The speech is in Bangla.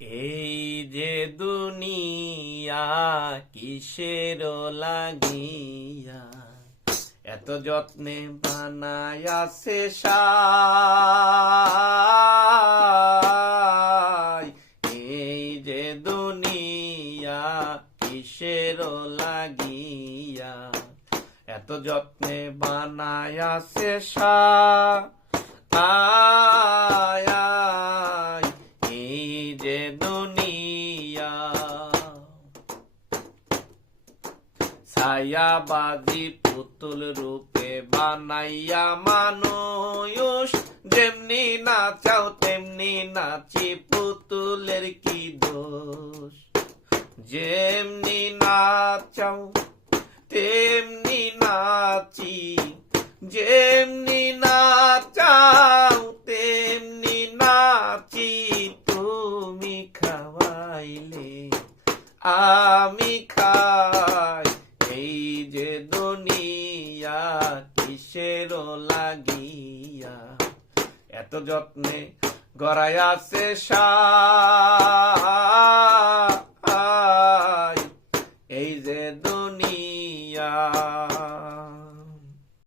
এই যে দুনিয়া কিসের লাগিয়া এত যত্নে বানায়াছে সাই। এই যে দুনিয়া কিসের লাগিয়া এত যত্নে বানায়াছে সাই। এই যে দুনিয়া ছায়াবাজি পুতুল রূপে বানাইয়া মানুষ, যেমনি নাচাও তেমনি নাচি, পুতুলের কি দোষ। যেমনি নাচাও তেমনি নাচি, যেমনি নাচাও তেমনি নাচি, তুমি খাওয়াইলে আমি খাই। এই যে দুনিয়া কিসের লাগিয়া এত যত্নে গড়াইয়াছে সাই।